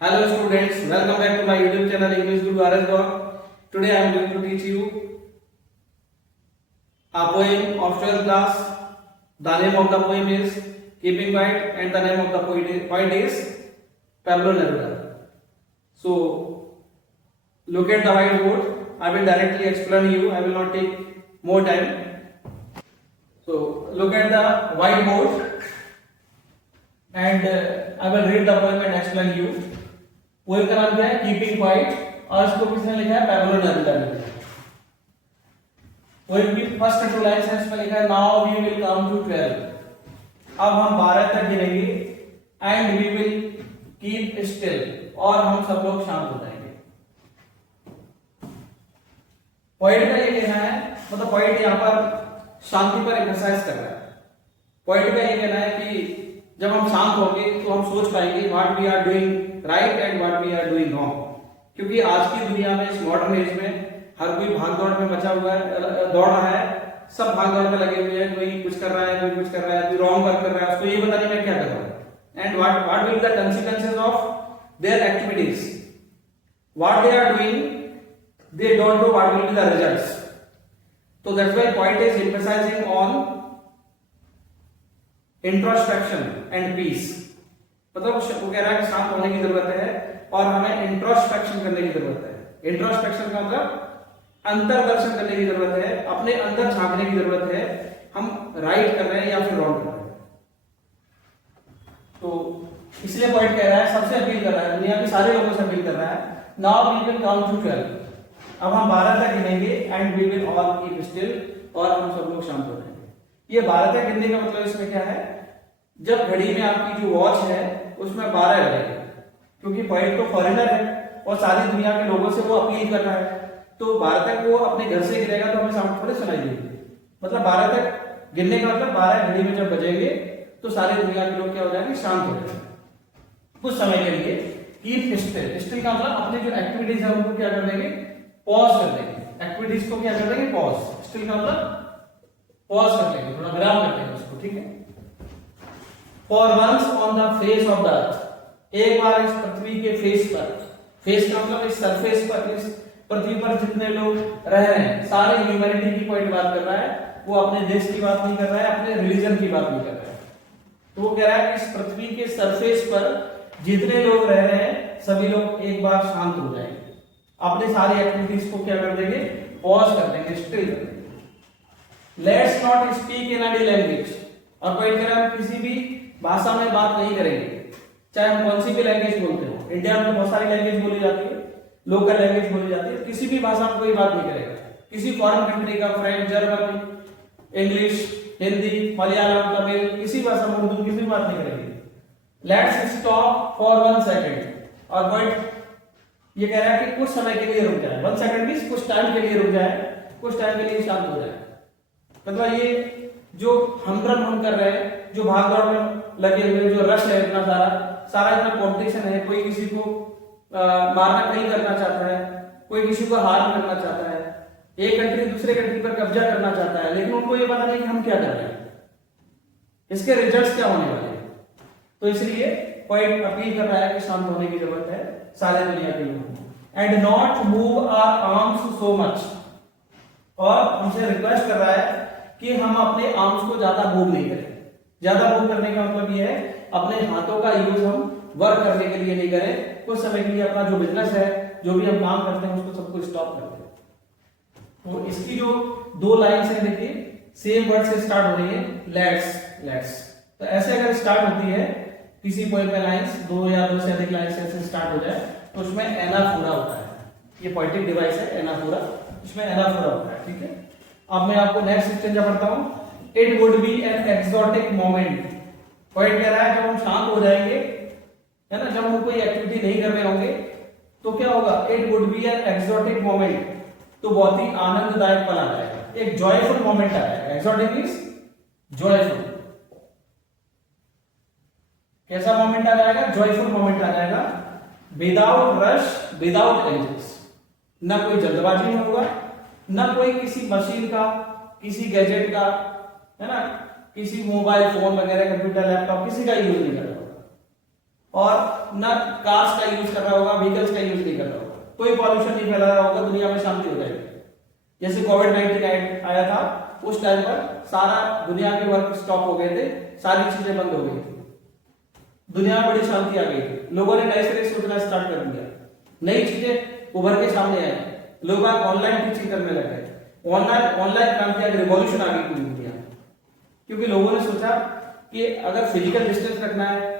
Hello students, welcome back to my YouTube channel English Guru RS Dog. Today I am going to teach you a poem of 12th class. The name of the poem is Keeping Quiet and the name of the poet is Pablo Neruda. So look at the whiteboard. I will directly explain you. I will not take more time. So look at the whiteboard and I will read the poem and explain you. Poem का नाम क्या है? Keeping quiet और इसको किसने लिखा है? Pablo Neruda ने लिखा है। पोएम की फर्स्ट टू लाइन्स है, इसमें लिखा है now we will come to 12। अब हम 12 तक गिनेंगे and we will keep still और हम सब लोग शांत हो जाएंगे। पोएट का ये कहना है, मतलब पोएट यहाँ पर शांति पर एक्सरसाइज कर रहा है। पोएट का ये कहना है कि जब हम शांत होंगे तो हम सोच पाएंगे what we are doing right and what we are doing wrong. क्योंकि आज की दुनिया में, इस मॉडर्न एज में हर कोई भाग दौड़ में मचा हुआ है, दौड़ रहा है, सब भाग दौड़ में लगे हुए हैं। कोई कुछ कर रहा है, कोई कुछ कर रहा है, कोई रॉन्ग वर्क कर रहा है, उसको ये पता नहीं मैं क्या कर रहा हूं and what will the consequences of their activities, what they are doing, they don't know what will be the results. तो that's why point is emphasising on introspection and peace. मतलब वो कह रहा है कि शांत होने की जरूरत है और हमें इंट्रोस्पेक्शन करने की जरूरत है। इंट्रोस्पेक्शन का मतलब अंतर्दर्शन करने की जरूरत है, अपने अंदर झांकने की जरूरत है, हम राइट कर रहे हैं या फिर रॉन्ग कर रहे हैं। तो इसलिए पॉइंट कह रहा है, सबसे अपील कर रहा है, दुनिया के सारे लोगों से अपील कर रहा है, now we will count to 12। अब हम 12 तक गिनेंगे and we will all keep still और हम सब लोग शांत हो जाएंगे। ये 12 तक गिनने का मतलब इसमें क्या है? जब घड़ी में आपकी जो वॉच है उसमें 12 बजेंगे, क्योंकि पॉइंट तो फॉरेनर है और सारी दुनिया के लोगों से वो अपील कर रहा है, तो 12 तक वो अपने घर से गिरेगा तो हमें साउंड थोड़े सुनाई देगी। मतलब 12 तक गिनने का मतलब 12 घड़ी में जब बजेंगे तो सारी दुनिया के लोग क्या हो जाएंगे? शांत हो जाएंगे कुछ समय के लिए। कीप स्टिल, स्टिल का मतलब अपनी जो एक्टिविटीज है उनको क्या कर देंगे? पॉज कर देंगे। एक्टिविटीज को क्या कर देंगे? पॉज। स्टिल का मतलब पॉज कर देंगे, थोड़ा विराम कर देंगे उसको, ठीक है। For once on the face of the earth, एक बार इस पृथ्वी के फेस पर, फेस का मतलब इस सरफेस पर, इस पृथ्वी पर जितने लोग रह रहे हैं, सारे ह्यूमैनिटी की पॉइंट बात कर रहा है, वो अपने देश की बात नहीं कर रहा है, अपने रिलीजन की बात नहीं कर रहा है। तो वो कह रहा है कि इस पृथ्वी के सरफेस पर जितने लोग रह रहे हैं सभी लोग एक बार शांत हो जाएंगे, अपने सारी एक्टिविटीज को क्या कर देंगे? पॉज कर देंगे, स्टिल कर देंगे। Let's not speak in any language, और पॉइंट कर रहा है किसी भी भाषा में बात नहीं करेंगे, चाहे हम कौन सी भी लैंग्वेज बोलते हो। इंडिया में बहुत सारी लैंग्वेज बोली जाती है, लोकल लैंग्वेज बोली जाती है, किसी भी भाषा में कोई बात नहीं करेगा। किसी फॉरेन कंट्री का, French, German, English, Hindi, Malayalam, Tamil, किसी भाषा में, उर्दू, किसी भी बात नहीं करेगी। लेट्स स्टॉप फॉर 1 सेकंड, और पॉइंट ये कह रहा है कि कुछ समय के लिए रुक जाए। 1 सेकंड मींस कुछ टाइम के लिए रुक जाए, कुछ टाइम के लिए शांत हो जाए। मतलब ये जो हम कर रहे हैं, जो भाग दौड़ में लगे हुए, जो रश है, इतना सारा इतना कॉम्पिटिशन है, कोई किसी को मारना नहीं करना चाहता है, कोई किसी को हार्म करना चाहता है, एक कंट्री दूसरे कंट्री पर कब्जा करना चाहता है, लेकिन उनको ये पता नहीं कि हम क्या कर रहे हैं, इसके रिजल्ट्स क्या होने वाले हैं। तो इसलिए पॉइंट अपील कर रहा है कि शांत होने की जरूरत है सारे दुनिया के लोगों को। And not move our arms so much, और हमसे रिक्वेस्ट कर रहा है कि हम अपने आर्म्स को ज्यादा मूव नहीं करें। ज्यादा मूव करने का मतलब ये है अपने हाथों का यूज हम वर्क करने के लिए नहीं करें, कुछ समय के लिए अपना जो बिजनेस है, जो भी हम काम करते हैं, उसको सबको स्टॉप कर दें। तो इसकी जो 2 लाइन्स है, देखिए सेम वर्ड से स्टार्ट हो रही है, लेट्स। तो ऐसे अगर स्टार्ट होती है किसी पोएम में लाइन्स, 2 या 2 से अधिक लाइन्स ऐसे स्टार्ट हो जाए तो उसमें एनाफोरा होता है। ये पोएटिक डिवाइस है एनाफोरा, इसमें एनाफोरा होता है, ठीक है। अब मैं आपको नेक्स्ट स्टेंजा पढ़ता हूं। It would be an exotic moment. Point कह रहा है जब हम शांत हो जाएंगे, है ना, जब हम कोई एक्टिविटी नहीं कर रहे होंगे तो क्या होगा? It would be an exotic moment, तो बहुत ही आनंददायक पल आ जाएगा, एक जॉयफुल मोमेंट आ जाएगा। Exotic means joyful. कैसा मोमेंट आ जाएगा? जॉयफुल मोमेंट आ जाएगा। विदाउट रश, विदाउट एंजल्स, ना कोई जल्दबाजी में होगा, ना कोई किसी मशीन का, किसी गैजेट का, है ना, किसी मोबाइल फोन वगैरह, कंप्यूटर, लैपटॉप, किसी का यूज नहीं कर रहा होगा। और ना कार्स का यूज कर रहा होगा, व्हीकल्स का यूज नहीं कर रहा होगा, कोई पॉल्यूशन नहीं फैला रहा होगा, दुनिया में शांति हो जाएगी। जैसे कोविड-19 आया था उस टाइम पर सारा दुनिया के वर्क स्टॉप हो गए थे, सारी चीजें बंद हो गई थी, दुनिया में बड़ी शांति आ गई थी, लोगों ने नए सिरे से सोचना स्टार्ट कर दिया, नई चीजें उभर के सामने आई, लोग ऑनलाइन टीचिंग करने लगे, ऑनलाइन क्रांति आ गई, रिवॉल्यूशन आ गई पूरी दुनिया में, क्योंकि लोगों ने सोचा कि अगर फिजिकल डिस्टेंस रखना है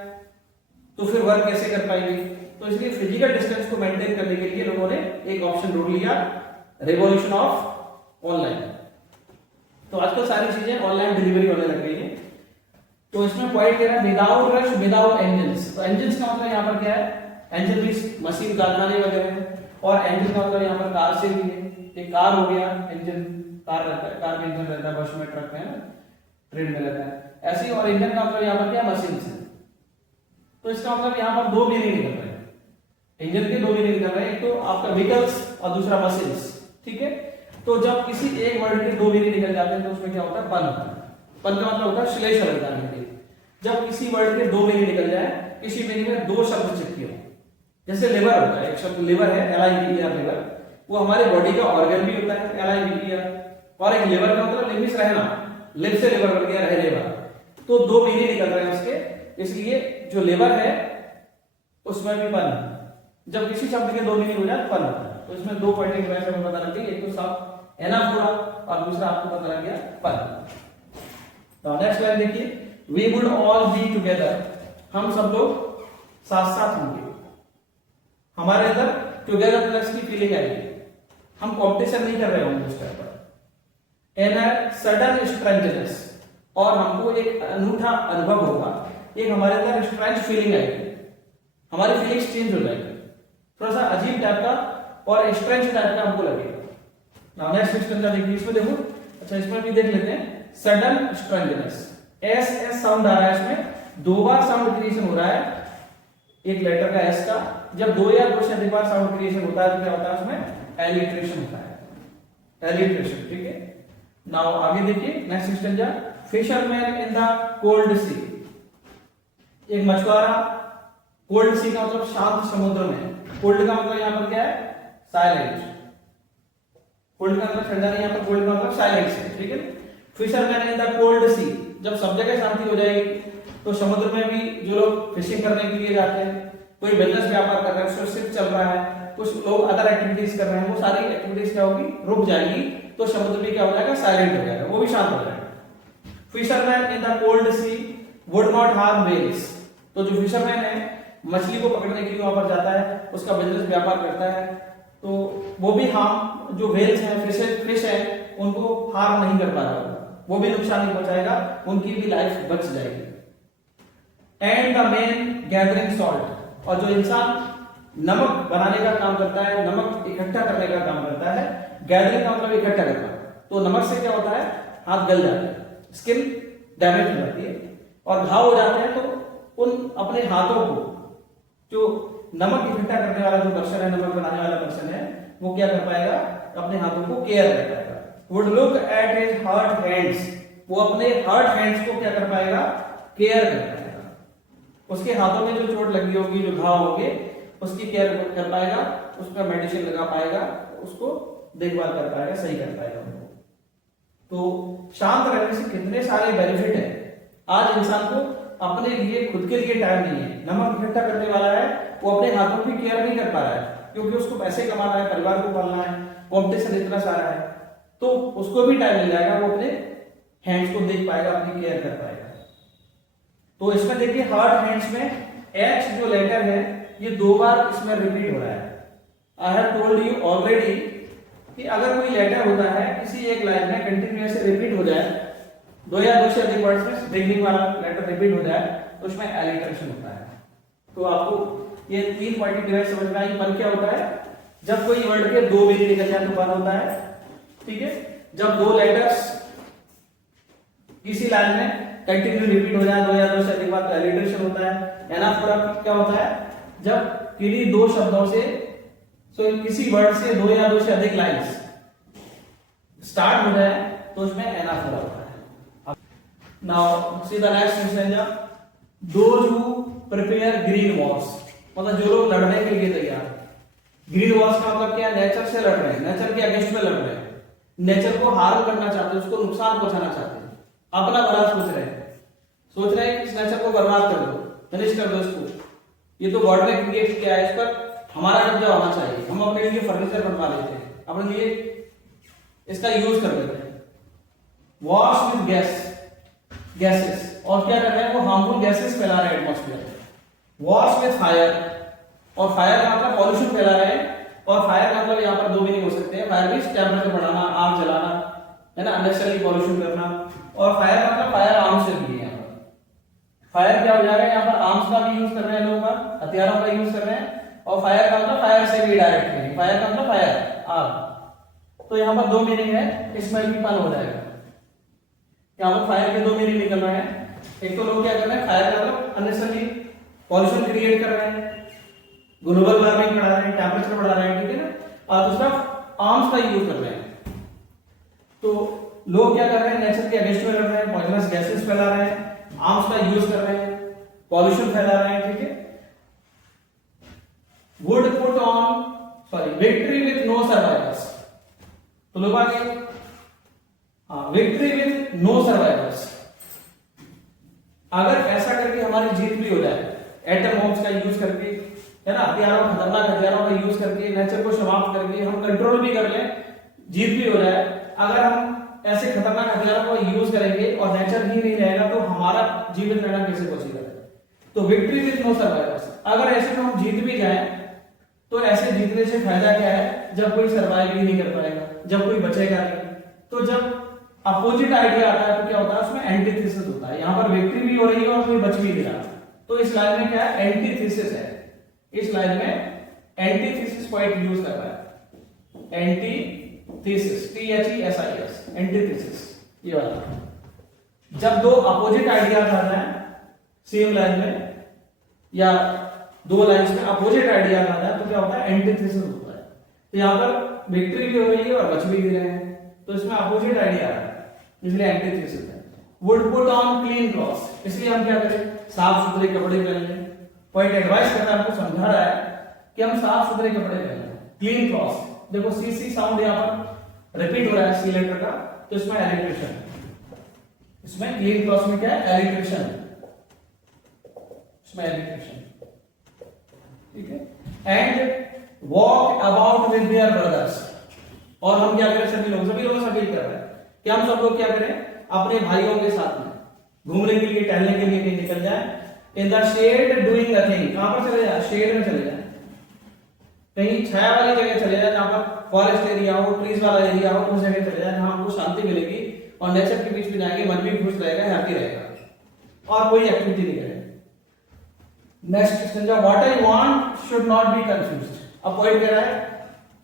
तो फिर वर्क कैसे कर पाएंगे, तो इसलिए फिजिकल डिस्टेंस को मेंटेन करने के लिए लोगों ने एक ऑप्शन ढूंढ लिया, रिवॉल्यूशन ऑफ ऑनलाइन। तो आजकल सारी चीजें ऑनलाइन डिलीवरी होने लग गई है। तो इसमें पॉइंट कह रहा है विदाउट रश विदाउट इंजन्स। तो इंजन्स का मतलब यहाँ पर क्या है, इंजन भी मशीन कारखाने वगैरह है, और इंजन का मतलब यहाँ पर कार से भी है, एक कार हो गया इंजन, कार रहता है, कार में इंजन रहता है, बस में ट्रक में ट्रेन में रहता है, ऐसे ही। और इंजन का मतलब यहाँ पर क्या, मशीन से। तो इसका मतलब यहाँ पर दो मीनिंग निकल रहे हैं, इंजन के दो मीनिंग निकल रहे हैं, एक तो आपका व्हीकल्स और दूसरा मशीन्स, ठीक है। तो जब किसी एक वर्ड के दो मीनिंग निकल जाते हैं तो उसमें क्या होता है, पन होता है। पन का मतलब होता है श्लेष अलग करने के। जब किसी वर्ड के दो मीनिंग निकल जाए, किसी मीनिंग में दो शब्द चिपके हो, जैसे लिवर होता है, एक शब्द लिवर है, LIVER लिवर, वो हमारे बॉडी का ऑर्गन भी होता है, LIVER, और एक लिवर का मतलब लिव से रहना, लिव से लिवर बन गया, रह लिवर। तो दो मीनिंग निकल रहे हैं उसके, इसलिए जो लिवर है उसमें भी पन है। जब किसी शब्द के दो मीनिंग हो जाए पन होता है। तो इसमें दो पॉइंट की वजह से हमें पता लग गई, एक तो सब एनाफोरा और दूसरा आपको पता लग गया पन। तो नेक्स्ट लाइन देखिए, we would all be together, हम सब लोग साथ साथ होंगे, हमारे अंदर टुगेदरनेस की फीलिंग आएगी, हम कंपटीशन नहीं कर रहे होंगे उस टाइम पर। एन अ सडन स्ट्रेंजनेस, और हमको एक अनूठा अनुभव होगा, एक हमारे अंदर स्ट्रेंज फीलिंग आएगी, हमारी फीलिंग्स चेंज हो जाएगी, थोड़ा सा अजीब टाइप का और स्ट्रेंज टाइप का हमको लगेगा। नाउ नेक्स्ट क्वेश्चन का देखिए, इसमें देखो, अच्छा इसमें भी देख लेते हैं, sudden strangeness, S S sound आ रहा है, इसमें दो बार साउंड क्रिएशन हो रहा है एक लेटर का एस का। जब दो या दो से अधिक बार साउंड क्रिएशन होता है तो क्या होता है, उसमें एलिट्रेशन होता है, एलिट्रेशन, ठीक है। नाउ आगे देखिए नेक्स्ट क्वेश्चन जा, फिशरमैन इन द कोल्ड सी, एक मछुआरा कोल्ड सी का मतलब शांत समुद्र में, कोल्ड का मतलब यहाँ पर क्या है, साइलेंट, कोल्ड का मतलब ठंडा नहीं, यहाँ पर कोल्ड का मतलब साइलेंट है, ठीक है। फिशरमैन इन द कोल्ड सी, जब सब जगह शांति हो जाएगी तो समुद्र में भी जो लोग फिशिंग करने के लिए जाते हैं, कोई बिजनेस व्यापार कर रहा है, शिप चल रहा है, कुछ लोग अदर एक्टिविटीज कर रहे हैं, वो सारी एक्टिविटीज क्या होगी, रुक जाएगी, तो समुद्र भी क्या हो जाएगा, साइलेंट हो जाएगा, वो भी शांत हो जाएगा। Fisherman in the cold sea would not harm whales, तो जो फिशरमैन है मछली को पकड़ने के लिए वहां पर जाता है, उसका बिजनेस व्यापार करता है, तो वो भी हार्म, जो वेल्स हैं, फिश है, उनको हार्म नहीं कर पा रहा होगा, वो भी नुकसान नहीं पहुंचाएगा, उनकी भी लाइफ बच जाएगी। And the man gathering salt, और जो इंसान नमक बनाने का काम करता है, नमक इकट्ठा करने का काम करता है, गैदरिंग का मतलब इकट्ठा करना, तो नमक से क्या होता है, हाथ गल जाते हैं, स्किन डैमेज हो जाती है और घाव हो जाते हैं, तो उन अपने हाथों को, जो नमक इकट्ठा करने वाला जो पर्सन है, नमक बनाने वाला पर्सन है, वो क्या कर पाएगा, अपने हाथों को केयर कर पाएगा। Would look at his hurt hands, वो अपने हर्ट हैंड्स को क्या कर पाएगा, केयर कर पाएगा, उसके हाथों में जो चोट लगी होगी, जो घाव होंगे, उसकी केयर कर पाएगा, उस पर मेडिसिन लगा पाएगा, उसको देखभाल कर पाएगा, सही कर पाएगा उनको। तो शांत रहने से कितने सारे बेनिफिट है। आज इंसान को अपने लिए, खुद के लिए टाइम नहीं है, नमक इकट्ठा करने वाला है, वो अपने हाथों की केयर नहीं कर पा रहा है, क्योंकि उसको पैसे कमाना है, परिवार को पालना है, कॉम्पिटिशन इतना सारा है, तो उसको भी टाइम मिल जाएगा, वो अपने हैंड्स को देख पाएगा, अपनी केयर कर पाएगा। तो इसमें देखिए हार्ट हैंड्स में एच जो लेटर है, ये दो बार इसमें रिपीट हो रहा है। I have told you already कि अगर कोई लेटर होता है किसी एक लाइन में कंटिन्यूअस रिपीट हो जाए, दो या दो से अधिक वर्ड्स में बिगिनिंग वाला लेटर रिपीट हो जाए, तो उसमें एलिट्रेशन होता है। तो आपको ये तीन पॉइंट की डिवाइस समझ में आई। पन क्या होता है, जब कोई वर्ड के दो मीनिंग निकल जाए तो पन होता है, ठीक है। जब दो लेटर्स किसी लाइन में कंटिन्यू रिपीट हो जाए, दो या दो से अधिक बार, तो एलिट्रेशन होता है। एनाफोरा क्या होता है, जब किन्हीं दो शब्दों से, किसी वर्ड से दो या दो से अधिक लाइंस स्टार्ट हो जाए, तो उसमें एनाफोरा होता है। Now see the next sentence, those who prepare green wash, मतलब जो लोग लड़ने के लिए तैयार है। ग्रीन वॉश का मतलब क्या है, नेचर से लड़ रहे हैं, नेचर के अगेंस्ट में लड़ रहे हैं, नेचर को हार्म करना चाहते हैं, उसको नुकसान पहुंचाना चाहते हैं, अपना भला सोच रहे हैं, सोच रहे हैं कि इस नेचर को बर्बाद कर दो, फिनिश कर दो इसको, ये तो गॉड ने क्रिएट किया है, इस पर हमारा कब्जा होना चाहिए, हम अपने लिए फर्नीचर बनवा लेते हैं, अपने लिए इसका यूज कर लेते हैं। वॉश विद गैसेस, और क्या कर रहे हैं, वो हार्मफुल गैसेस फैला रहे हैं एटमॉस्फेयर में। वॉश विद फायर, और फायर का मतलब पॉल्यूशन फैला रहे हैं, और फायर का मतलब यहाँ पर दो मीनिंग हो सकते हैं, फायर मींस टेम्परेचर बढ़ाना, आग जलाना, है ना, अननेसेसरी पॉल्यूशन करना, और फायर मतलब फायर आर्म्स से भी है। यहाँ पर फायर क्या हो जाएगा, यहाँ पर आर्म्स का भी यूज कर रहे हैं लोग, हथियारों का यूज कर रहे हैं, और फायर का मतलब फायर से भी डायरेक्ट मीनिंग, फायर का मतलब फायर आग। तो यहाँ पर दो मीनिंग है, इसमें भी फन हो जाएगा। यहाँ पर फायर के दो मीनिंग निकल रहे हैं, एक तो लोग क्या कर रहे हैं, फायर का मतलब अननेसेसरी पॉल्यूशन क्रिएट कर रहे हैं, ग्लोबल वार्मिंग बढ़ा रहे हैं, टेम्परेचर बढ़ा रहे हैं, ठीक है ना, और दूसरा आर्म्स का यूज कर रहे हैं। तो लोग क्या कर रहे हैं, नेचर के अगेंस्ट में लड़ रहे हैं, पॉइजनस गैसेस फैला रहे हैं, आर्म्स का यूज कर रहे हैं, पॉल्यूशन फैला रहे हैं, ठीक है। Would put on victory with no survivors, तो लोग आगे विक्ट्री विथ नो सर्वाइवर्स, अगर ऐसा करके हमारी जीत भी हो जाए, एटम बॉम्ब्स का यूज करके, है ना, हथियारों, खतरनाक हथियारों का यूज करके, नेचर को समाप्त करके हम कंट्रोल भी कर लें, जीत भी हो जाए, अगर हम ऐसे खतरनाक हथियारों का यूज करेंगे और नेचर ही नहीं रहेगा तो हमारा जीवन रहना कैसे पॉसिबल है। तो विक्ट्री विथ नो सर्वाइवर्स, अगर ऐसे में हम जीत भी जाएं तो ऐसे जीतने से फायदा क्या है, जब कोई सर्वाइव ही नहीं कर पाएगा, जब कोई बचेगा नहीं। तो जब अपोजिट आइडिया आता है तो क्या होता है, उसमें एंटीथेसिस होता है। यहाँ पर विक्ट्री भी हो रही है और कोई बच भी नहीं रहा, तो इस लाइन में क्या है, एंटीथेसिस है। इस लाइन में एंटीथेसिस पॉइंट यूज कर रहा है, एंटीथेसिस, THESIS, एंटीथेसिस, ये वाला। जब दो अपोजिट आइडियाज आ जाए सेम लाइन में या दो लाइंस में अपोजिट आइडियाज आ जाए तो क्या होता है, एंटीथेसिस होता है। तो यहाँ पर विक्ट्री भी हो रही है और बच भी नहीं रहे हैं, तो इसमें अपोजिट आइडिया आ रहा है, इसलिए एंटीथेसिस है। Would put on clean clothes, इसलिए हम क्या करें, साफ सुथरे कपड़े पहन लें। पॉइंट एडवाइस कर रहा है, आपको समझा रहा है कि हम साफ सुथरे कपड़े पहने, क्लीन क्लॉथ्स। देखो सी साउंड यहाँ पर रिपीट हो रहा है सी लेटर का, तो इसमें एलिट्रेशन, इसमें क्लीन क्लॉथ्स में क्या है, एलिट्रेशन, इसमें एलिट्रेशन, ठीक है। And walk about with their brothers, और हम क्या करें, सभी लोग से अपील कर रहे हैं कि हम सब लोग क्या करें, अपने भाइयों के साथ में घूमने के लिए, टहलने के लिए कहीं निकल जाए। In the shade doing nothing, कहां पर चले जाए, शेड में चले जाए, कहीं छाया वाली जगह चले जाए, जहां पर फॉरेस्ट एरिया हो, ट्रीज वाला एरिया हो, उस जगह चले जाए जहां हमको शांति मिलेगी और नेचर के बीच में जाएंगे, मन भी खुश रहेगा, हैप्पी रहेगा, और कोई एक्टिविटी नहीं करेगा। नेक्स्ट क्वेश्चन, जो what I want should not be confused. अब पॉइंट कह रहा है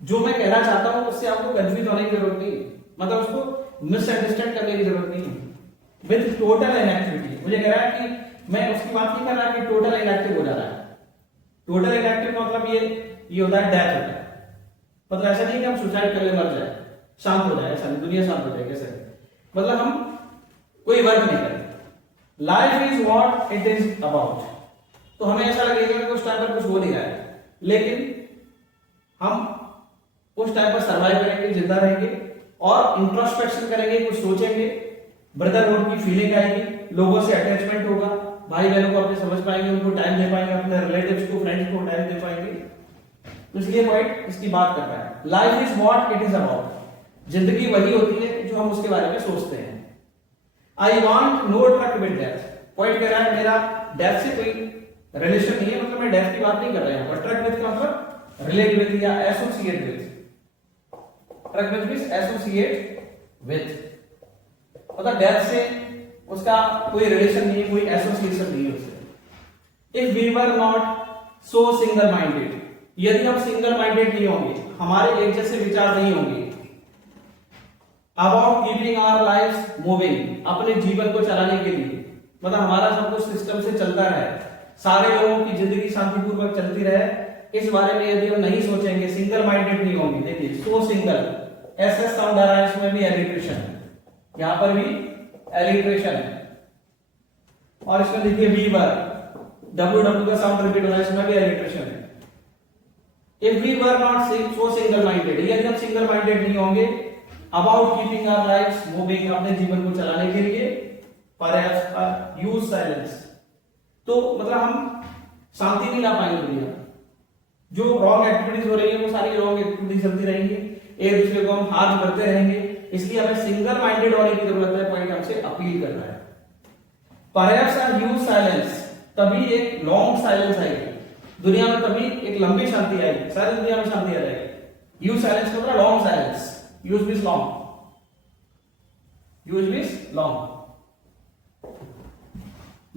जो मैं कहना चाहता हूं उससे आपको कंफ्यूज होने की जरूरत नहीं, मतलब उसको मिसअंडरस्टैंड करने की जरूरत नहीं। विद टोटल इनएक्टिविटी, मुझे कह रहा है कि मैं उसकी बात नहीं कर रहा कि टोटल इनएक्टिव हो जा रहा है। टोटल इनएक्टिव का मतलब ये होता है डेथ होता है, मतलब ऐसा नहीं कि हम सुसाइड कर ले मर जाए, शांत हो जाए, ऐसा नहीं, दुनिया शांत हो जाए कैसे, मतलब हम कोई वर्क नहीं करें। Life is what it is about, तो हमें ऐसा लगेगा कि उस टाइम पर कुछ हो नहीं रहा है, लेकिन हम उस टाइम पर सर्वाइव करेंगे, जिंदा रहेंगे और इंट्रोस्पेक्शन करेंगे, कुछ सोचेंगे, ब्रदरहुड की फीलिंग आएगी, लोगों से अटैचमेंट होगा, भाई बहनों को अपने समझ पाएंगे, उनको टाइम दे पाएंगे, अपने रिलेटिव्स को, फ्रेंड्स को टाइम दे पाएंगे। तो इसलिए पॉइंट इसकी बात कर रहा है, life is what it is about, जिंदगी वही होती है जो हम उसके बारे में सोचते हैं। I want no truck with death, point कह रहा है मेरा डेथ से कोई रिलेशन नहीं है, मतलब मैं डेथ की बात नहीं कर रहा हूं, ट्रक विद का मतलब रिलेट विद या associate with, truck with means associate with, मतलब डेथ से उसका कोई रिलेशन नहीं है, कोई एसोसिएशन नहीं है उससे। If we were not so single minded, यदि हम सिंगल माइंडेड नहीं होंगे, हमारे एक जैसे विचार नहीं होंगे, about keeping our lives moving, अपने जीवन को चलाने के लिए, मतलब हमारा सब कुछ सिस्टम से चलता रहे, सारे लोगों की जिंदगी शांतिपूर्वक चलती रहे, इस बारे में यदि हम नहीं सोचेंगे, सिंगल माइंडेड नहीं होंगे, देखिए सो सिंगल, एस साउंड आ रहा है, इसमें भी एलिट्रेशन, यहां पर भी एलिट्रेशन है, और इसमें देखिए वीवर, W का साउंड रिपीट होना है, इसमें भी एलिट्रेशन है। If we were not so single-minded, यदि हम सिंगल माइंडेड नहीं होंगे about keeping our lives moving, अपने जीवन को चलाने के लिए, perhaps use silence, तो मतलब हम शांति नहीं ला पाएंगे दुनिया में। जो रॉन्ग एक्टिविटीज हो रही है वो सारी रॉन्ग एक्टिविटीज चलती रहेंगी, एक दूसरे को हम हार्म करते रहेंगे, इसलिए हमें सिंगल माइंडेड होने की जरूरत है। पॉइंट हमसे अपील कर रहा है। Perhaps use silence, तभी एक लॉन्ग साइलेंस आएगी दुनिया में, तभी एक लंबी शांति आएगी, सारी दुनिया में शांति आ जाएगी। यूज साइलेंस मतलब long silence, use means long, use means long.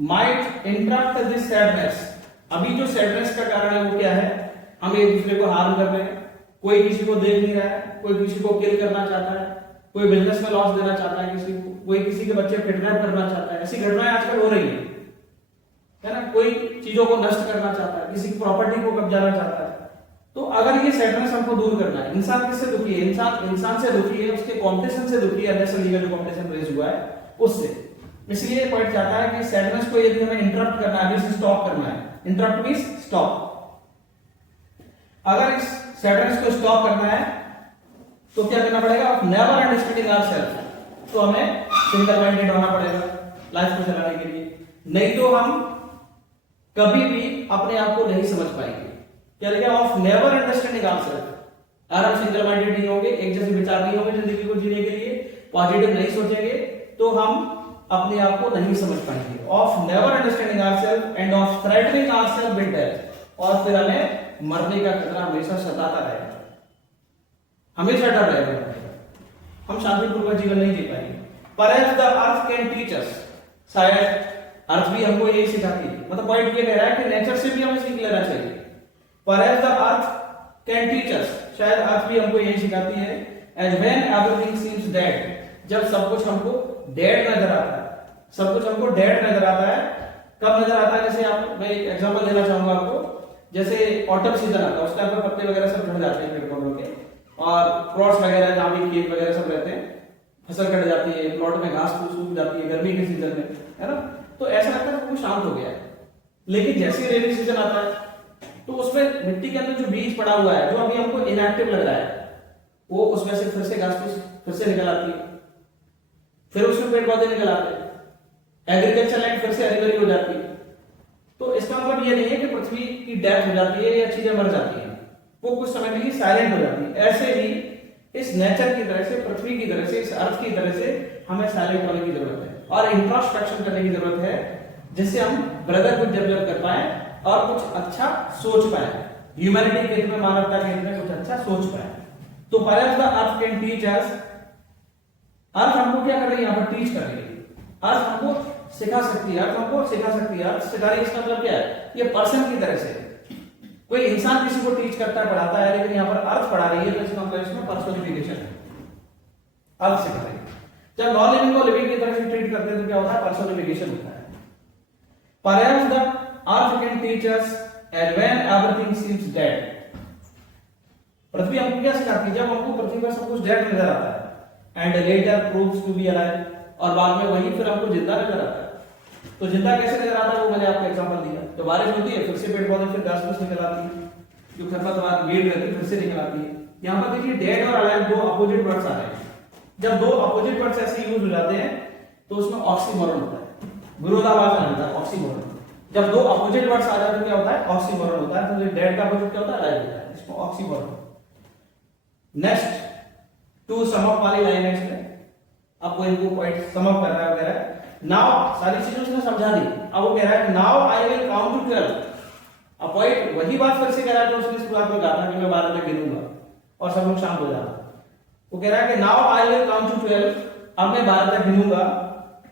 Might interrupt this sadness, अभी जो सैडनेस का कारण है वो क्या है? हम एक दूसरे को हार्म कर रहे हैं, कोई किसी को देख नहीं रहा है, कोई किसी को किल करना चाहता है, कोई बिजनेस में लॉस देना चाहता है किसी को, कोई किसी के बच्चे किडनैप करना चाहता है। ऐसी घटनाएं आजकल हो रही है ना। कोई चीजों को नष्ट करना चाहता है, किसी की प्रॉपर्टी को कब्जाना चाहता है। तो अगर ये सैडनेस हमको दूर करना है, इंसान किससे दुखी है? इंसान से दुखी है, उसके कॉम्पिटिशन से दुखी है, अननेसेसरी का जो कॉम्पिटिशन रेज हुआ है उससे। इसलिए पॉइंट चाहता है कि सैडनेस को यदि हमें इंटरप्ट करना है, इसे स्टॉप करना है। Interrupt means stop. अगर इस सैडनेस को स्टॉप करना है तो क्या करना पड़ेगा? नेवर अंडरस्टैंडिंग आवरसेल्फ, तो हमें सिंगल माइंडेड होना पड़ेगा लाइफ को चलाने के लिए, नहीं तो हम कभी भी अपने आप को नहीं समझ पाएंगे। क्या लिखा? Of never understanding ourselves. अगर हम सिंगल माइंडेड नहीं होंगे, एक जैसे विचार नहीं होंगे जिंदगी को जीने के लिए, पॉजिटिव नहीं सोचेंगे, तो हम अपने आप को नहीं समझ पाएंगे। Of never understanding ourselves and of threatening ourselves with death, और फिर हमें मरने का खतरा हमेशा सताता रहेगा, हमेशा डर रहेगा, हम शांतिपूर्वक जीवन नहीं जी पाएंगे। Perhaps the earth can teach us, शायद अर्थ भी हमको यही सिखाती है। मतलब पॉइंट ये कह रहा है कि नेचर से भी हमें सीख लेना चाहिए। Perhaps the earth can teach us, शायद अर्थ भी हमको यही सिखाती है। And when everything seems dead, जब सब कुछ हमको डेड नजर आता है, सब कुछ हमको डेड नजर आता है। कब नजर आता है? जैसे मैं एक एग्जांपल देना चाहूंगा आपको। जैसे ऑटम सीजन आता है, उस टाइम पर पत्ते वगैरह सब झड़ जाते हैं पेड़ पौधों के, और प्लॉट्स वगैरह जहां भी खेत वगैरह सब रहते हैं, फसल कट जाती है, प्लॉट में घास फूस सूख जाती है गर्मी के सीजन में, है ना। तो ऐसा लगता है कि शांत हो गया है। लेकिन जैसे रेनी सीजन आता है तो उसमें मिट्टी के अंदर जो बीज पड़ा हुआ है, जो अभी हमको इनएक्टिव लग रहा है, वो उसमें से फिर से घास फूस फिर से निकल आती है, फिर उसमें पेड़ पौधे निकल आते हैं, एग्रीकल्चर लैंड फिर से हरी भरी हो जाती है। तो इसका मतलब ये नहीं है कि पृथ्वी की डेथ हो जाती है या चीजें मर जाती हैं, वो कुछ समय के लिए साइलेंट हो जाती है। ऐसे ही इस नेचर की तरह से, पृथ्वी की तरह से, इस अर्थ की तरह से हमें साइलेंट होने की जरूरत है और इंट्रोस्पेक्शन करने की जरूरत है, जिससे हम ब्रदरहुड डेवलप कर पाए और कुछ अच्छा सोच पाए, ह्यूमैनिटी के हित में, मानवता के हित में कुछ अच्छा सोच पाए। तो perhaps the earth can teach us, earth हमको क्या कर रही है? यहाँ पर टीच कर रही है, अर्थ हमको सिखा सकती है, अर्थ हमको सिखा सकती है। अर्थ सिखा रही है, इसका मतलब क्या है? ये पर्सन की तरह से, कोई इंसान किसी को टीच करता है, पढ़ाता है, लेकिन यहाँ पर अर्थ पढ़ा रही है, तो इसका मतलब इसमें पर्सोनिफिकेशन है, अर्थ सिखा रही है। जब नॉन लिविंग को लिविंग की तरह से ट्रीट करते हैं तो क्या होता है? पर्सोनिफिकेशन होता है। Perhaps the earth can teach us and when everything seems dead, पृथ्वी हमको क्या सिखाती है? जब हमको पृथ्वी पर सब कुछ डेड नजर आता है, and later proves to be alive, और बाद में वही फिर हमको जिंदा नजर आता है। तो जिंदा कैसे नजर आता है वो मैंने आपको एग्जांपल दिया। तो बारिश होती है, फिर से पेड़ पौधे, फिर घास फूस निकल आती है, जो खरपतवार वीड रहती है फिर से निकल आती है। यहाँ पर देखिए डेड और अलाइव दो अपोजिट वर्ड्स आ रहे हैं। जब दो अपोजिट वर्ड्स ऐसे यूज हो जाते हैं तो उसमें ऑक्सीमोरन होता है, विरोधाभास नहीं होता है, ऑक्सीमोरन। जब दो अपोजिट वर्ड्स आ जाते हैं तो क्या होता है? ऑक्सीमोरन होता है। तो डेड का अपोजिट क्या होता है? अलाइव होता है, इसको oxymoron. Next to sum up वाली लाइन है, इसमें आपको इनको पॉइंट सम अप करना है वगैरह। नाउ सारी चीजें उसने समझा दी, अब वो कह रहा है now I will count to 12। अब पॉइंट वही बात फिर से कह रहा है जो उसने शुरुआत में कहा था कि मैं 12 तक गिनूंगा और सब लोग शांत हो जाना। वो कह रहा है कि now I will count to 12, अब मैं 12 तक गिनूंगा,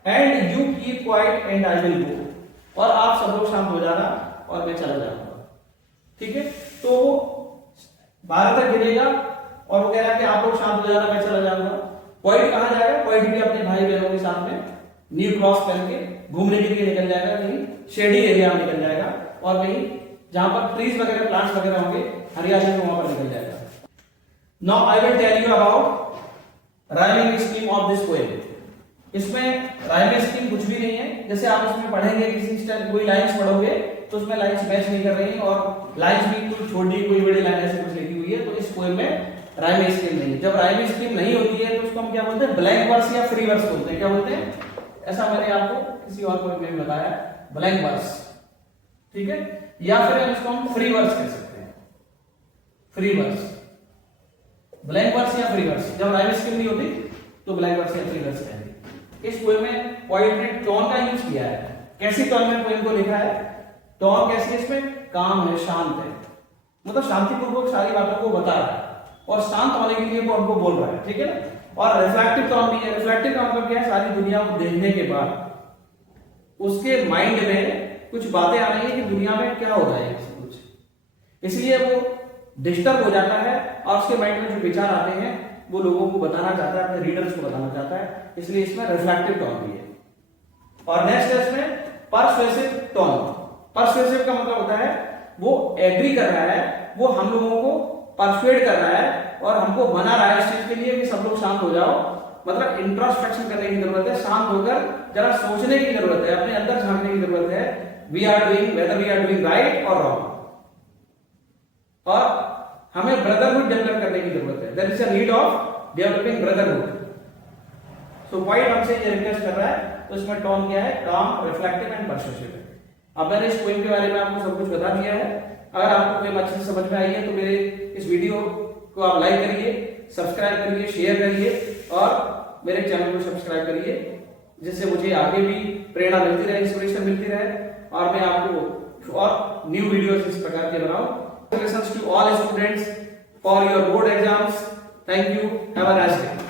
and you keep quiet and I will go, और आप सब लोग शांत हो जाना और मैं चला जाऊंगा। ठीक है, तो 12 तक गिनेगा और वो कह रहा है कि आप लोग शांत हो जाना, मैं चला जाऊंगा। पॉइंट कहां जाएगा? पॉइंट भी अपने भाई बहनों के साथ में न्यू क्रॉस करके घूमने के लिए निकल जाएगा, कहीं शेडी एरिया में निकल जाएगा, और कहीं जहां पर ट्रीज वगैरह, प्लांट्स वगैरह होंगे, हरियाली में, वहां पर निकल जाएगा। Now I will tell you about rhyming scheme of this poem. इसमें राइमिंग स्कीम कुछ भी नहीं है। जैसे आप इसमें पढ़ेंगे, किसी कोई लाइंस पढ़ोगे तो उसमें लाइन्स मैच नहीं कर रही और लाइन्स भी कुछ छोटी कोई बड़ी लाइन ऐसे कुछ लिखी हुई है, तो इस पोएम में राइम स्कीम नहीं है। जब राइम स्कीम नहीं होती है तो उसको हम क्या बोलते हैं, ब्लैंक वर्स या फ्री वर्स बोलते हैं। क्या बोलते हैं, ऐसा मैंने आपको किसी और पोएम में बताया, ब्लैंक वर्स, ठीक है, या फिर इसको हम फ्री वर्स कह सकते हैं, फ्री वर्स, ब्लैंक वर्स या फ्री वर्स। जब राइम स्कीम नहीं होती तो ब्लैंक वर्स या फ्री वर्स कहेंगे। इस पोएम में पोएट ने टोन का यूज किया है। कैसी टोन में पोएम को लिखा है, टोन कैसी है इसमें, काम है, शांत है, मतलब शांतिपूर्वक सारी बातों को बता रहा है और शांत होने के लिए वो हमको बोल रहा है, ठीक है ना। और रिफ्लेक्टिव टोन भी है। रिफ्लेक्टिव का मतलब क्या है, सारी दुनिया को देखने के बाद उसके माइंड में कुछ बातें आ रही है कि दुनिया में क्या हो रहा है सब कुछ, इसलिए वो डिस्टर्ब हो जाता है और उसके माइंड में जो विचार आते हैं वो लोगों को बताना चाहता है, अपने रीडर्स को बताना चाहता है, इसलिए इसमें रिफ्लेक्टिव टोन भी है। और नेक्स्ट है इसमें परसुएसिव टोन। परसुएसिव का मतलब होता है वो एग्री कर रहा है, वो हम लोगों को परसुएड कर रहा है और हमको बना रहा है इस चीज के लिए कि सब लोग शांत हो जाओ, मतलब इंट्रोस्पेक्शन करने की जरूरत है, शांत होकर जरा सोचने की जरूरत है, अपने अंदर झांकने की जरूरत है, we are doing whether we are doing right और रॉन्ग, और हमें ब्रदरहुड डेवलप करने की जरूरत है, there is a need of developing brotherhood. So point हमसे ये रिक्वेस्ट कर रहा है, तो इसमें टोन क्या है, काम, रिफ्लेक्टिव एंड परसुएसिव है। अब मैंने इस पोएम के बारे में आपको सब कुछ बता दिया है। अगर आपको पोएम अच्छे से समझ में आई है तो मेरे इस वीडियो को आप लाइक करिए, सब्सक्राइब करिए, शेयर करिए और मेरे चैनल को सब्सक्राइब करिए, जिससे मुझे आगे भी प्रेरणा मिलती रहे, इंस्पिरेशन मिलती रहे और मैं आपको और न्यू वीडियोस इस प्रकार के बनाऊं। Congratulations to all students for your board exams. Thank you. Have a nice day.